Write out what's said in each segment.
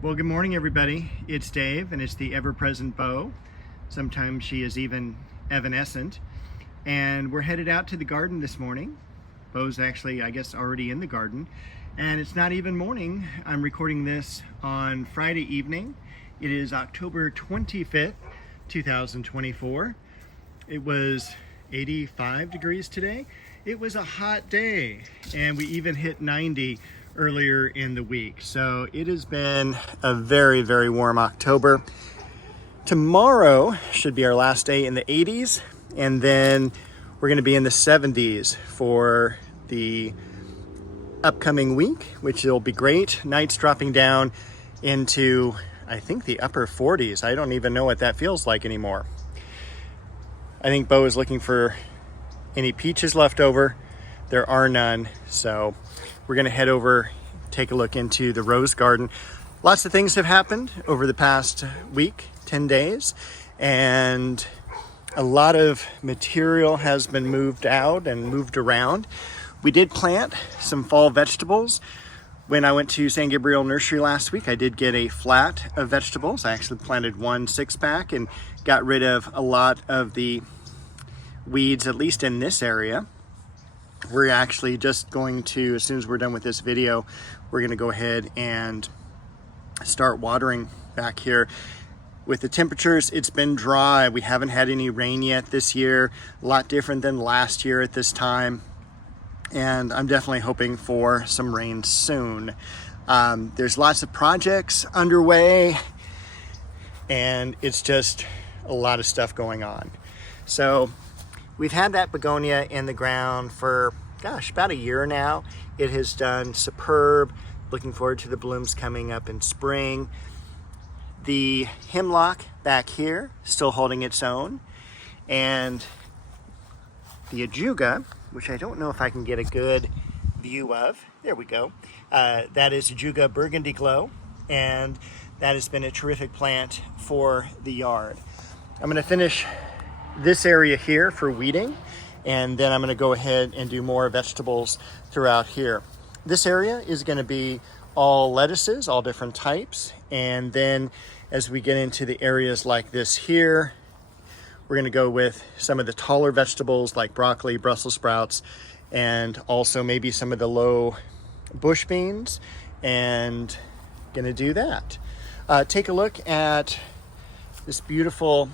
Well, good morning, everybody. It's Dave, and it's the ever-present Bo. Sometimes she is even evanescent. And we're headed out to the garden this morning. Bo's actually, I guess, already in the garden. And it's not even morning. I'm recording this on Friday evening. It is October 25th, 2024. It was 85 degrees today. It was a hot day, and we even hit 90 earlier in the week. So it has been a very, very warm October. Tomorrow should be our last day in the 80s, and then we're going to be in the 70s for the upcoming week, which will be great. Nights dropping down into, I think, the upper 40s. I don't even know what that feels like anymore. I think Bo is looking for any peaches left over. There are none, so we're going to head over, take a look into the rose garden. Lots of things have happened over the past week, 10 days, and a lot of material has been moved out and moved around. We did plant some fall vegetables. When I went to San Gabriel Nursery last week, I did get a flat of vegetables. I actually planted one 6-pack and got rid of a lot of the weeds, at least in this area. We're actually just going to, as soon as we're done with this video, we're going to go ahead and start watering back here. With the temperatures, it's been dry. We haven't had any rain yet this year. A lot different than last year at this time. And I'm definitely hoping for some rain soon. There's lots of projects underway, and it's just a lot of stuff going on. So we've had that begonia in the ground for, gosh, about a year now. It has done superb. Looking forward to the blooms coming up in spring. The hemlock back here, still holding its own. And the ajuga, which I don't know if I can get a good view of. There we go. That is Ajuga Burgundy Glow. And that has been a terrific plant for the yard. I'm going to finish this area here for weeding, and then I'm going to go ahead and do more vegetables throughout here. This area is going to be all lettuces, all different types, and then as we get into the areas like this here, we're going to go with some of the taller vegetables like broccoli, Brussels sprouts, and also maybe some of the low bush beans, and going to do that. Take a look at this beautiful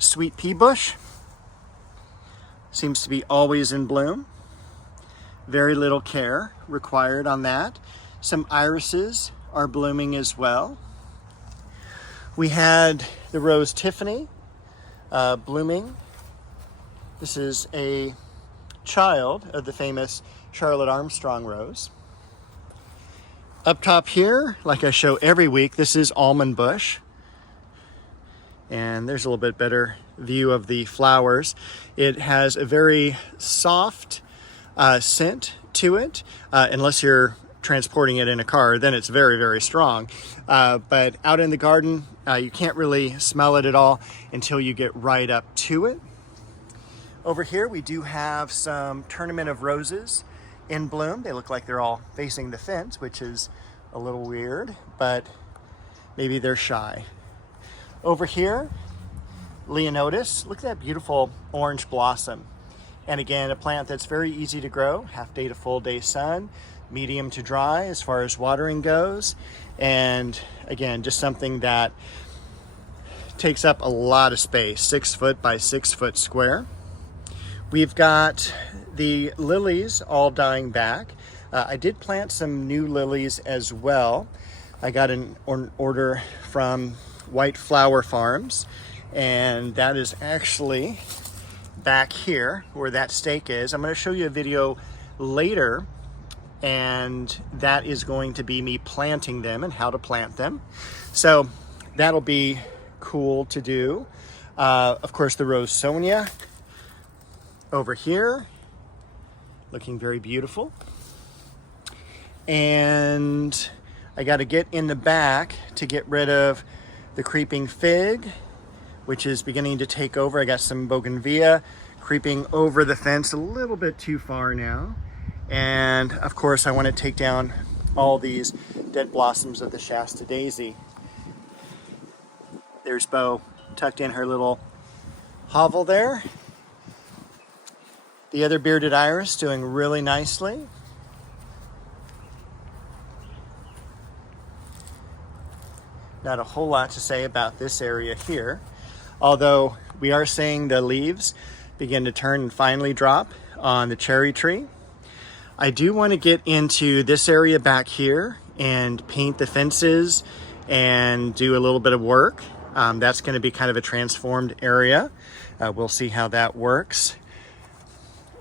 sweet pea bush. Seems to be always in bloom. Very little care required on that. Some irises are blooming as well. We had the rose Tiffany blooming. This is a child of the famous Charlotte Armstrong rose. Up top here, like I show every week, this is almond bush. And there's a little bit better view of the flowers. It has a very soft scent to it, unless you're transporting it in a car, then it's very, very strong. But out in the garden, you can't really smell it at all until you get right up to it. Over here, we do have some Tournament of Roses in bloom. They look like they're all facing the fence, which is a little weird, but maybe they're shy. Over here, Leonotus. Look at that beautiful orange blossom. And again, a plant that's very easy to grow, half day to full day sun, medium to dry as far as watering goes. And again, just something that takes up a lot of space, 6 foot by 6 foot square. We've got the lilies all dying back. I did plant some new lilies as well. I got an order from White Flower Farms, and that is actually back here where that stake is. I'm going to show you a video later, and that is going to be me planting them and how to plant them. So that'll be cool to do. Of course, the Rose Sonia over here, looking very beautiful. And I got to get in the back to get rid of the creeping fig, which is beginning to take over. I got some bougainvillea creeping over the fence a little bit too far now. And of course I want to take down all these dead blossoms of the Shasta daisy. There's Bo tucked in her little hovel there. The other bearded iris doing really nicely. Not a whole lot to say about this area here, although we are seeing the leaves begin to turn and finally drop on the cherry tree. I do want to get into this area back here and paint the fences and do a little bit of work. That's going to be kind of a transformed area. We'll see how that works.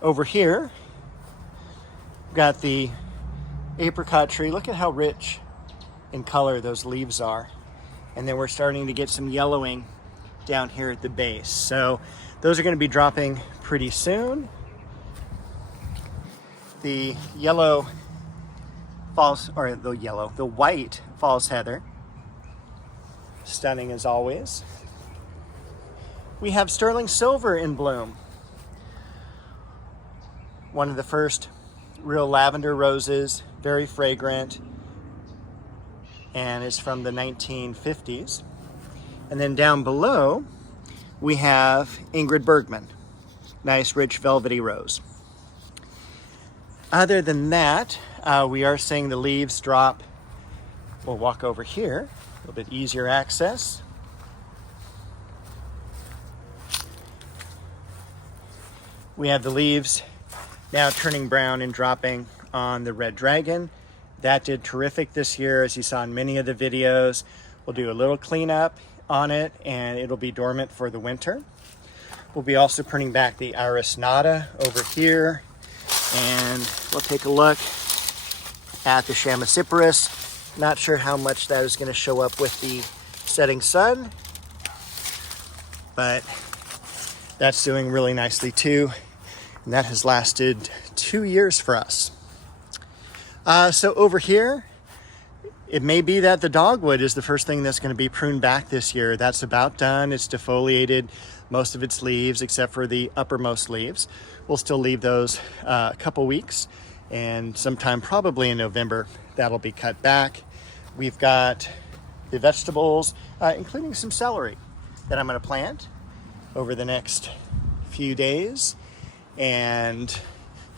Over here, we've got the apricot tree. Look at how rich in color those leaves are. And then we're starting to get some yellowing down here at the base. So those are going to be dropping pretty soon. The yellow false, or the white false heather, stunning as always. We have sterling silver in bloom. One of the first real lavender roses, very fragrant, and is from the 1950s. And then down below, we have Ingrid Bergman, nice rich velvety rose. Other than that, we are seeing the leaves drop. We'll walk over here, a little bit easier access. We have the leaves now turning brown and dropping on the red dragon. That did terrific this year, as you saw in many of the videos. We'll do a little cleanup on it and it'll be dormant for the winter. We'll be also printing back the iris nata over here, and we'll take a look at the chamacyparis. Not sure how much that is going to show up with the setting sun, but that's doing really nicely too. And that has lasted 2 years for us. So over here, it may be that the dogwood is the first thing that's going to be pruned back this year. That's about done. It's defoliated most of its leaves except for the uppermost leaves. We'll still leave those a couple weeks, and sometime probably in November that'll be cut back. We've got the vegetables, including some celery that I'm going to plant over the next few days. And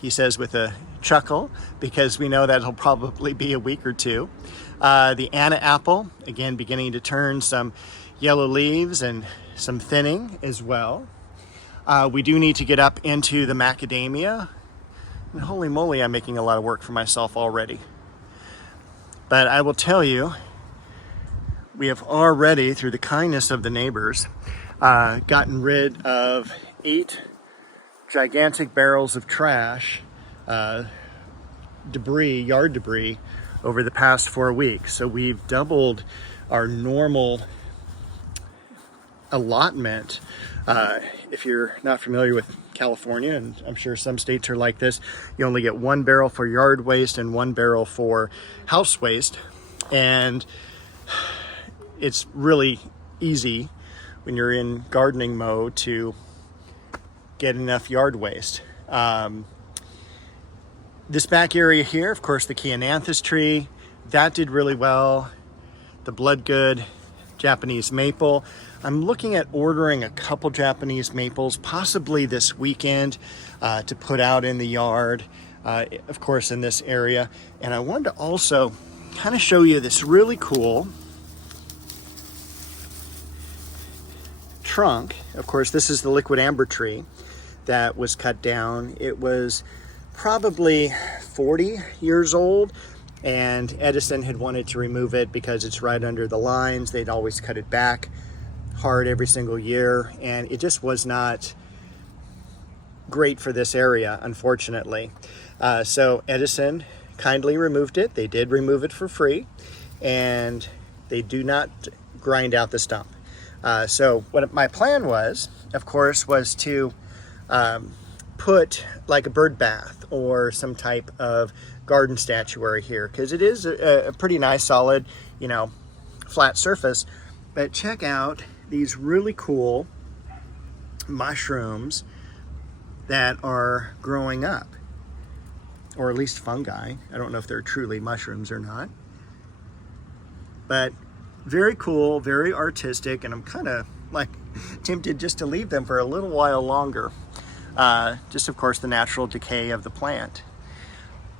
he says with a chuckle, because we know that it'll probably be a week or two. The Anna apple, again, beginning to turn some yellow leaves and some thinning as well. We do need to get up into the macadamia. And holy moly, I'm making a lot of work for myself already. But I will tell you, we have already, through the kindness of the neighbors, gotten rid of 8 gigantic barrels of trash, debris, yard debris, over the past 4 weeks. So we've doubled our normal allotment. If you're not familiar with California, and I'm sure some states are like this, you only get 1 barrel for yard waste and 1 barrel for house waste. And it's really easy when you're in gardening mode to get enough yard waste. This back area here, of course, the Leonotus tree, that did really well. The Bloodgood Japanese maple. I'm looking at ordering a couple Japanese maples, possibly this weekend, to put out in the yard, of course, in this area. And I wanted to also kind of show you this really cool trunk. Of course, this is the liquid amber tree that was cut down. It was probably 40 years old, and Edison had wanted to remove it because it's right under the lines. They'd always cut it back hard every single year, and it just was not great for this area, unfortunately. So Edison kindly removed it. They did remove it for free, and they do not grind out the stump. So what my plan was, of course, was to put like a bird bath or some type of garden statuary here, because it is a pretty nice solid, flat surface. But check out these really cool mushrooms that are growing up. or at least fungi. I don't know if they're truly mushrooms or not. But very cool, very artistic, and I'm kind of like tempted just to leave them for a little while longer. Just of course the natural decay of the plant.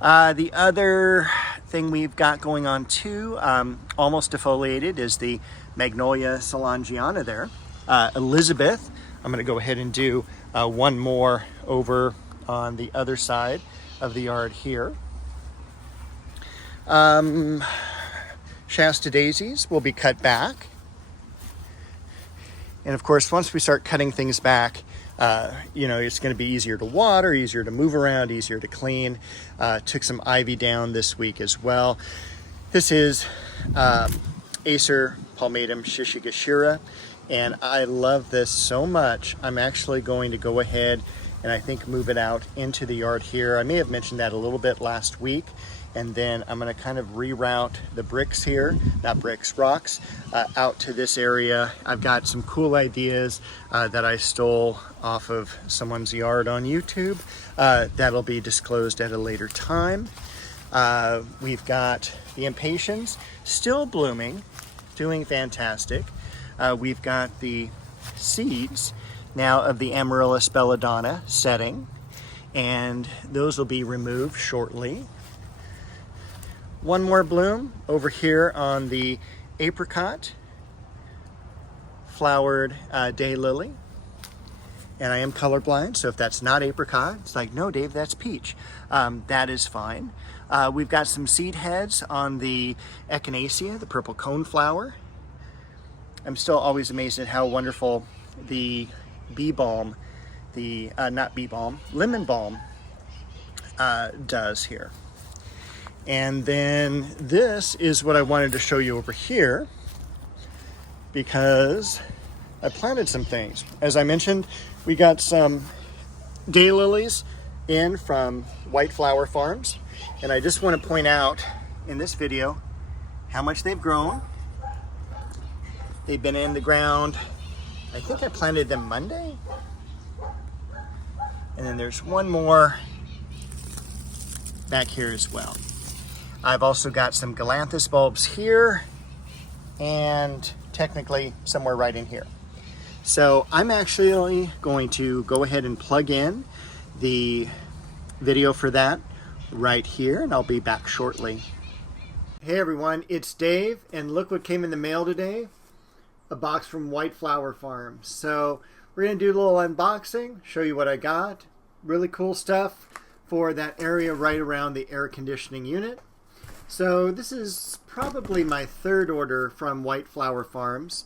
The other thing we've got going on too, almost defoliated, is the Magnolia Solangiana there. Elizabeth, I'm going to go ahead and do one more over on the other side of the yard here. Shasta daisies will be cut back. And of course, once we start cutting things back, it's going to be easier to water, easier to move around, easier to clean. Took some ivy down this week as well. This is Acer palmatum shishigashira, and I love this so much. I'm actually going to go ahead and I think move it out into the yard here. I may have mentioned that a little bit last week. And then I'm going to kind of reroute the rocks, out to this area. I've got some cool ideas that I stole off of someone's yard on YouTube. That'll be disclosed at a later time. We've got the impatiens still blooming, doing fantastic. We've got the seeds now of the Amaryllis belladonna setting, and those will be removed shortly. One more bloom over here on the apricot flowered daylily. And I am colorblind, so if that's not apricot, it's like, no, Dave, that's peach. That is fine. We've got some seed heads on the echinacea, the purple coneflower. I'm still always amazed at how wonderful the bee balm, lemon balm does here. And then this is what I wanted to show you over here, because I planted some things. As I mentioned, we got some daylilies in from White Flower Farms, and I just want to point out in this video how much they've grown. They've been in the ground, I think I planted them Monday. And then there's one more back here as well. I've also got some galanthus bulbs here, and technically somewhere right in here. So I'm actually going to go ahead and plug in the video for that right here, and I'll be back shortly. Hey everyone, it's Dave, and look what came in the mail today. A box from White Flower Farms. So we're going to do a little unboxing, show you what I got. Really cool stuff for that area right around the air conditioning unit. So this is probably my third order from White Flower Farms.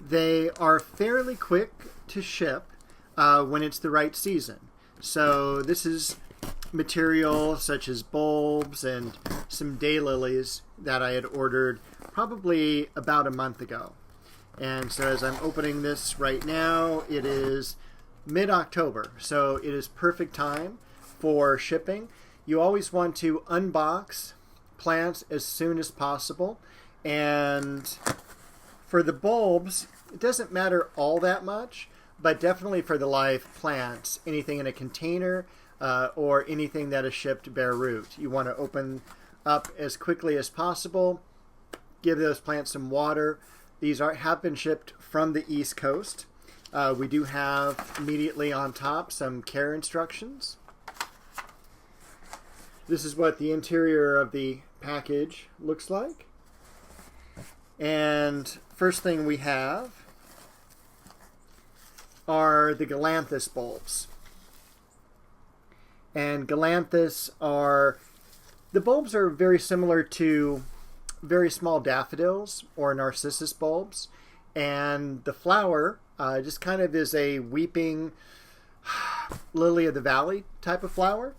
They are fairly quick to ship when it's the right season. So this is material such as bulbs and some daylilies that I had ordered probably about a month ago. And so as I'm opening this right now, it is mid-October, so it is perfect time for shipping. You always want to unbox plants as soon as possible, and for the bulbs it doesn't matter all that much, but definitely for the live plants, anything in a container or anything that is shipped bare root, you want to open up as quickly as possible, give those plants some water. These have been shipped from the East Coast. We do have immediately on top some care instructions. This is what the interior of the package looks like. And first thing we have are the galanthus bulbs. And galanthus the bulbs are very similar to very small daffodils or narcissus bulbs. And the flower just kind of is a weeping lily of the valley type of flower.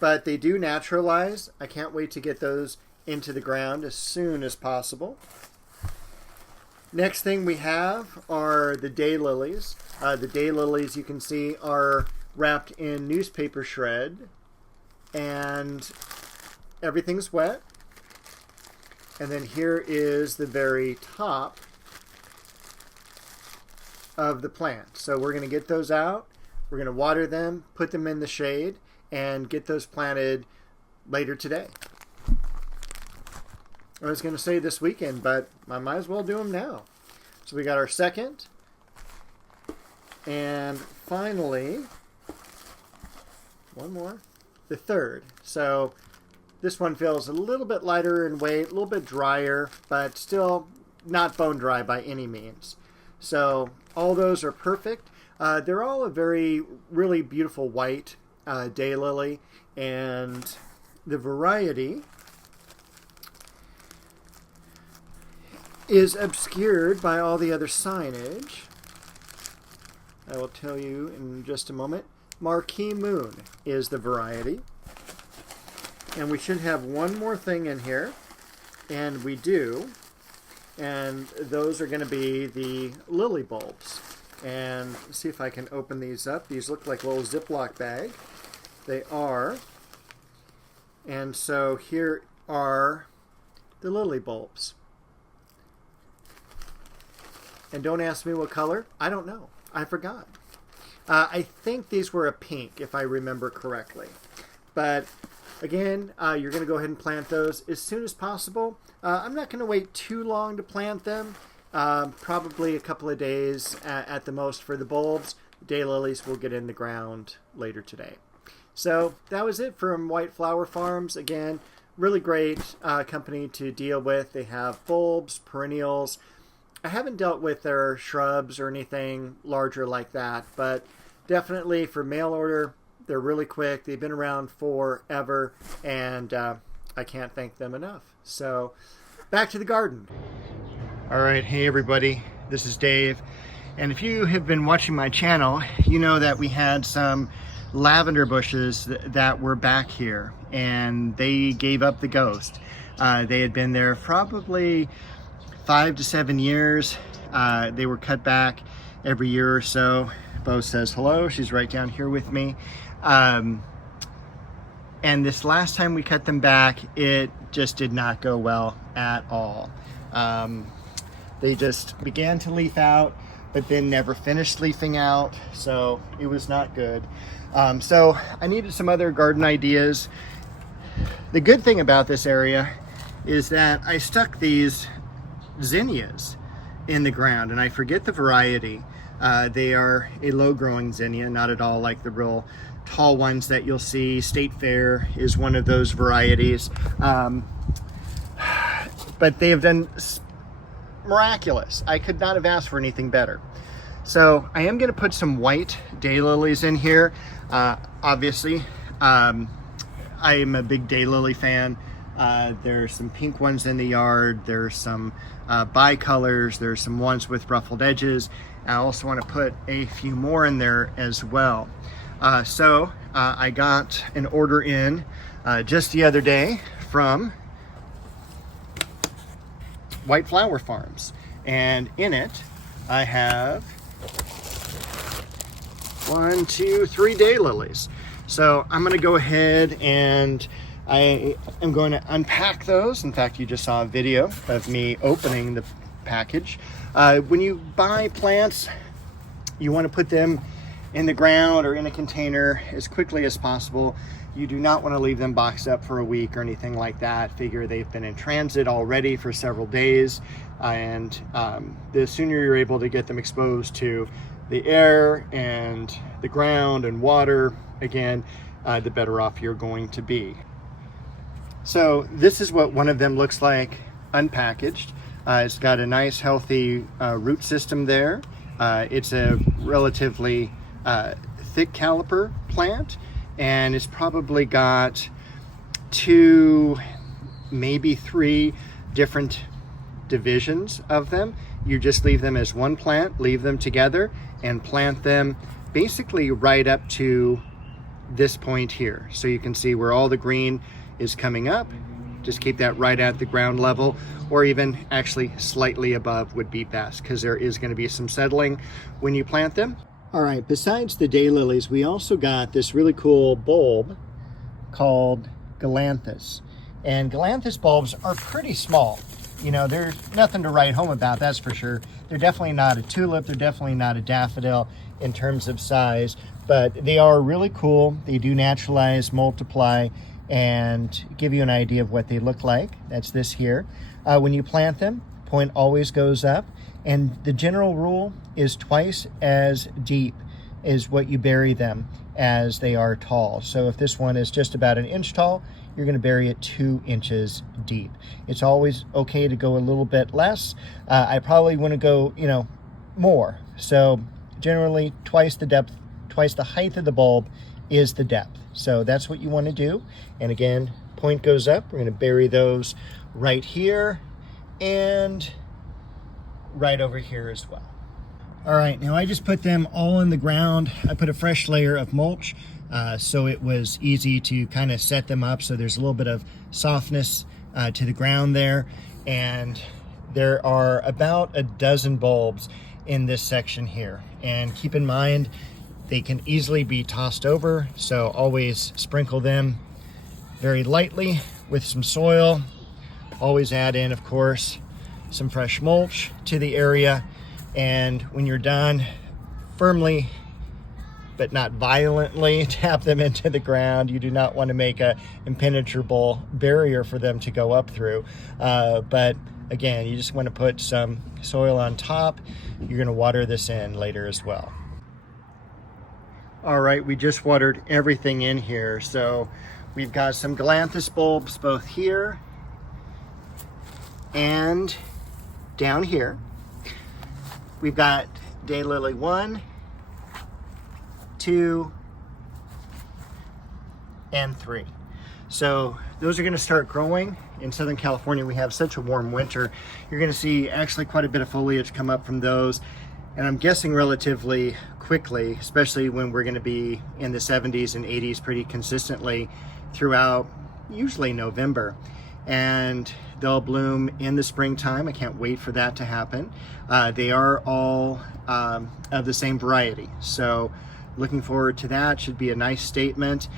But they do naturalize. I can't wait to get those into the ground as soon as possible. Next thing we have are the daylilies. The daylilies, you can see, are wrapped in newspaper shred, and everything's wet. And then here is the very top of the plant. So we're going to get those out. We're going to water them, put them in the shade, and get those planted later today. I was going to say this weekend, but I might as well do them now. So we got our second. And finally, one more, the third. So this one feels a little bit lighter in weight, a little bit drier, but still not bone dry by any means. So all those are perfect. They're all a really beautiful white daylily, and the variety is obscured by all the other signage. I will tell you in just a moment. Marquee Moon is the variety. And we should have one more thing in here, and we do. And those are going to be the lily bulbs. And let's see if I can open these up. These look like a little Ziploc bag. They are. And so here are the lily bulbs. And don't ask me what color. I don't know. I forgot. I think these were a pink, if I remember correctly. But again, you're going to go ahead and plant those as soon as possible. I'm not going to wait too long to plant them. Probably a couple of days at the most for the bulbs. Daylilies will get in the ground later today. So that was it from White Flower Farms. Again, really great company to deal with. They have bulbs, perennials. I haven't dealt with their shrubs or anything larger like that, but definitely for mail order, they're really quick. They've been around forever, and I can't thank them enough. So back to the garden. All right, hey everybody, this is Dave. And if you have been watching my channel, you know that we had some lavender bushes that were back here, and they gave up the ghost. They had been there probably 5 to 7 years. They were cut back every year or so. Bo says hello. She's right down here with me. And this last time we cut them back, it just did not go well at all. They just began to leaf out, but then never finished leafing out. So it was not good. So I needed some other garden ideas. The good thing about this area is that I stuck these zinnias in the ground, and I forget the variety. They are a low-growing zinnia, not at all like the real tall ones that you'll see. State Fair is one of those varieties. But they have done miraculous. I could not have asked for anything better. So I am going to put some white daylilies in here. Obviously, I am a big daylily fan. There's some pink ones in the yard. There's some bicolors. There's some ones with ruffled edges. I also want to put a few more in there as well. So I got an order in just the other day from White Flower Farms, and in it I have 1, 2, 3 daylilies. So I'm going to go ahead and I am going to unpack those. In fact, you just saw a video of me opening the package. When you buy plants, you want to put them in the ground or in a container as quickly as possible. You do not want to leave them boxed up for a week or anything like that. Figure they've been in transit already for several days, and the sooner you're able to get them exposed to the air and the ground and water, again, the better off you're going to be. So this is what one of them looks like unpackaged. It's got a nice healthy root system there. It's a relatively thick caliper plant, and it's probably got 2, maybe 3 different divisions of them. You just leave them as one plant, leave them together, and plant them basically right up to this point here. So you can see where all the green is coming up. Just keep that right at the ground level, or even actually slightly above would be best, because there is going to be some settling when you plant them. All right, besides the daylilies, we also got this really cool bulb called Galanthus. And Galanthus bulbs are pretty small. You know, there's nothing to write home about, that's for sure. They're definitely not a tulip, they're definitely not a daffodil in terms of size, but they are really cool. They do naturalize, multiply, and give you an idea of what they look like. That's this here. When you plant them, point always goes up, and the general rule is twice as deep is what you bury them as they are tall. So if this one is just about 1 inch tall, you're going to bury it 2 inches deep. It's always okay to go a little bit less. I probably want to go, more. So generally twice the depth, twice the height of the bulb is the depth. So that's what you want to do. And again, point goes up. We're going to bury those right here and right over here as well. All right, now I just put them all in the ground. I put a fresh layer of mulch so it was easy to kind of set them up, so there's a little bit of softness to the ground there. And there are about a dozen bulbs in this section here. And keep in mind, they can easily be tossed over, so always sprinkle them very lightly with some soil. Always add in, of course, some fresh mulch to the area. And when you're done, firmly but not violently tap them into the ground. You do not want to make a impenetrable barrier for them to go up through. But again, you just want to put some soil on top. You're going to water this in later as well. All right, we just watered everything in here. So we've got some galanthus bulbs both here and down here. We've got daylily 1, 2, and 3. So those are going to start growing. In Southern California, we have such a warm winter. You're going to see actually quite a bit of foliage come up from those. And I'm guessing relatively quickly, especially when we're going to be in the 70s and 80s pretty consistently throughout usually November. And they'll bloom in the springtime. I can't wait for that to happen. They are all of the same variety. So looking forward to that. Should be a nice statement.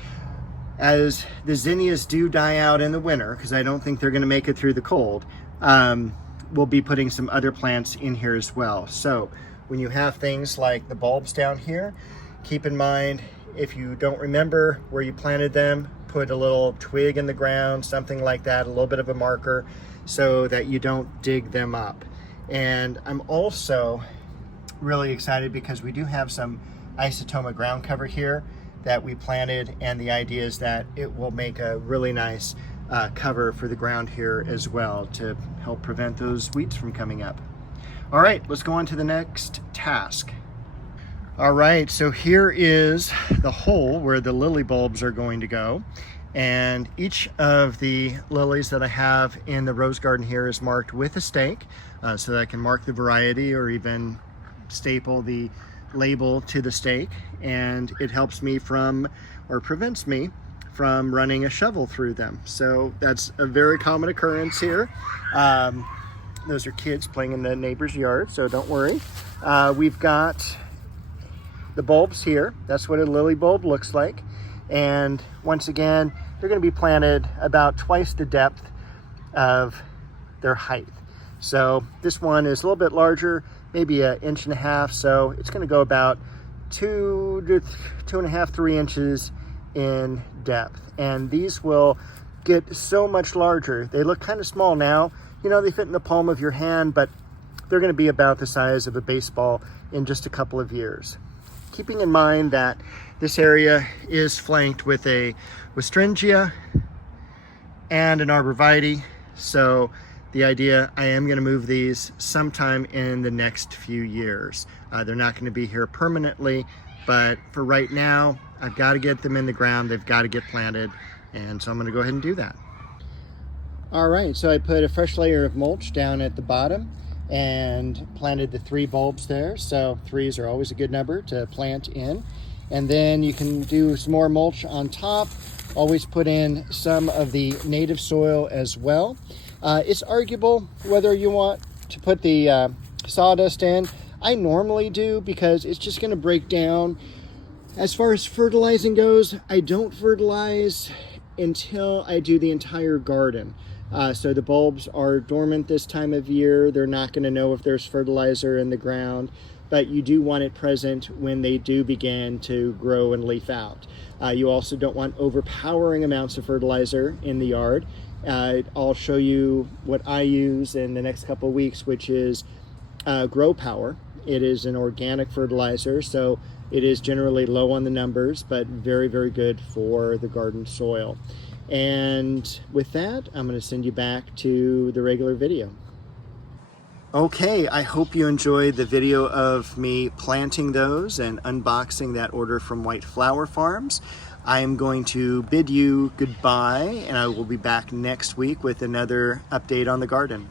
As the zinnias do die out in the winter, because I don't think they're going to make it through the cold, we'll be putting some other plants in here as well. So when you have things like the bulbs down here, keep in mind, if you don't remember where you planted them, put a little twig in the ground, something like that, a little bit of a marker, so that you don't dig them up. And I'm also really excited because we do have some isotoma ground cover here that we planted, and the idea is that it will make a really nice cover for the ground here as well to help prevent those weeds from coming up. All right, let's go on to the next task. All right, so here is the hole where the lily bulbs are going to go. And each of the lilies that I have in the rose garden here is marked with a stake, so that I can mark the variety or even staple the label to the stake. And it helps me from, or prevents me from running a shovel through them. So that's a very common occurrence here. Those are kids playing in the neighbor's yard, so don't worry. We've got the bulbs here. That's what a lily bulb looks like. And once again, they're going to be planted about twice the depth of their height. So this one is a little bit larger, maybe 1.5 inches. So it's going to go about 2 to 2.5, 3 inches in depth. And these will get so much larger. They look kind of small now. They fit in the palm of your hand, but they're going to be about the size of a baseball in just a couple of years. Keeping in mind that this area is flanked with a Westringia and an arborvitae. So the idea, I am going to move these sometime in the next few years. They're not going to be here permanently, but for right now, I've got to get them in the ground. They've got to get planted. And so I'm going to go ahead and do that. All right, so I put a fresh layer of mulch down at the bottom and planted the 3 bulbs there. So 3s are always a good number to plant in. And then you can do some more mulch on top. Always put in some of the native soil as well. It's arguable whether you want to put the sawdust in. I normally do because it's just going to break down. As far as fertilizing goes, I don't fertilize until I do the entire garden. So the bulbs are dormant this time of year. They're not going to know if there's fertilizer in the ground. but you do want it present when they do begin to grow and leaf out. You also don't want overpowering amounts of fertilizer in the yard. I'll show you what I use in the next couple of weeks, which is Grow Power. It is an organic fertilizer, so it is generally low on the numbers, but very, very good for the garden soil. And with that, I'm going to send you back to the regular video. Okay, I hope you enjoyed the video of me planting those and unboxing that order from White Flower Farms. I am going to bid you goodbye, and I will be back next week with another update on the garden.